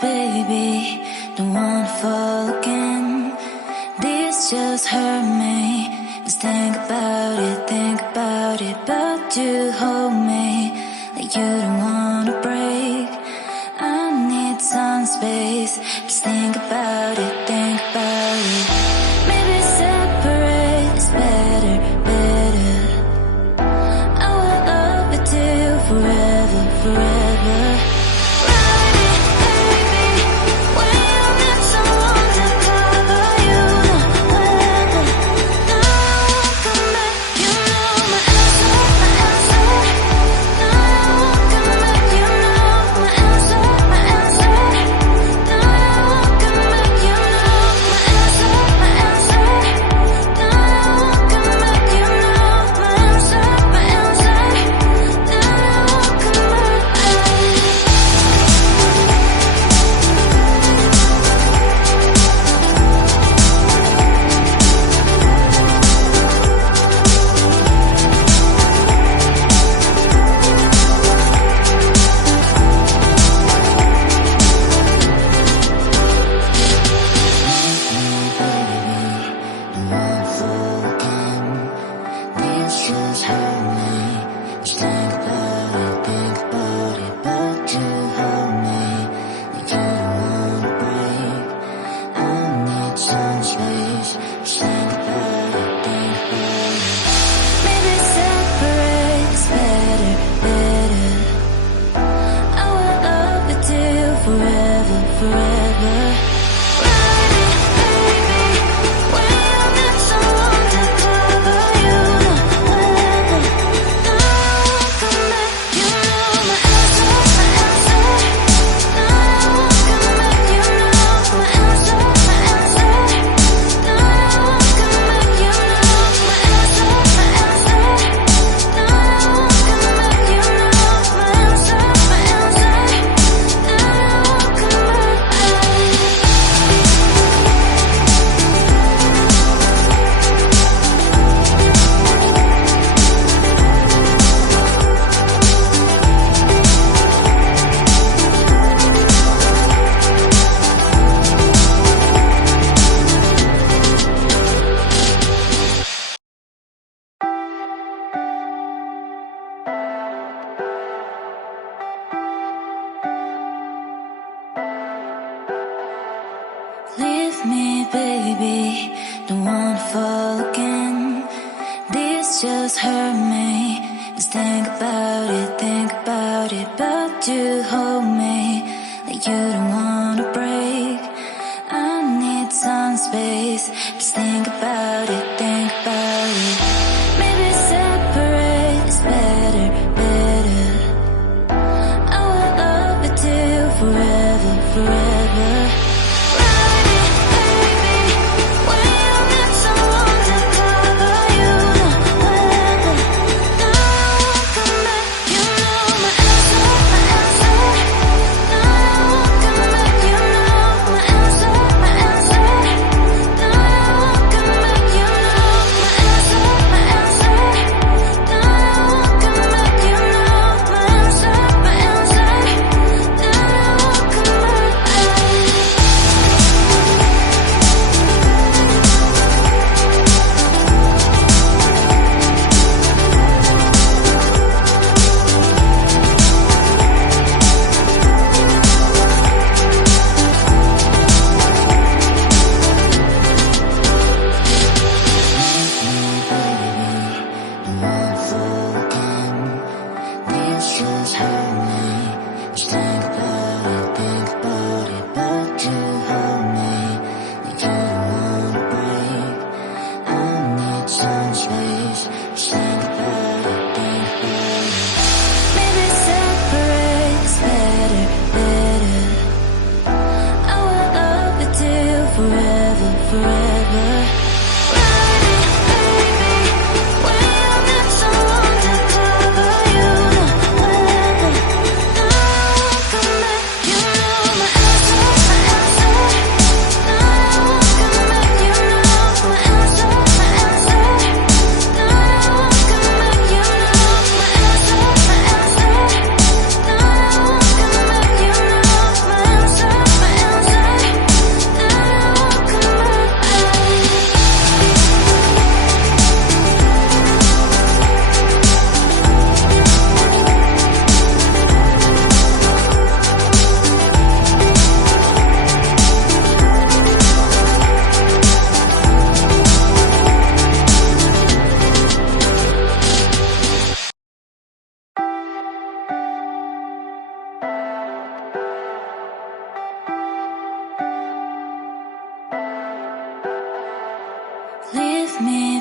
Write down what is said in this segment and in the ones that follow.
baby, don't wanna fall again. This just hurt me. Just think about it, but you hold me like you don't wanna break. I need some space. Just think about it, maybe separate is better, better. I will love you till forever, forever. Leave me, baby, don't wanna fall again. This just hurt me. Just think about it, but you hold me like you don't wanna break. I need some space. Just think about it, maybe separate is better, better. I will love you till forever, forever.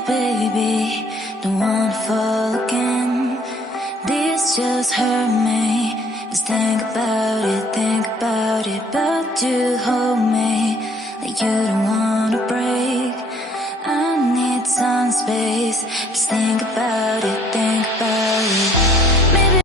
baby, don't wanna fall again. This just hurt me. Just think about it. But you hold me like you don't wanna break. I need some space. Just think about it.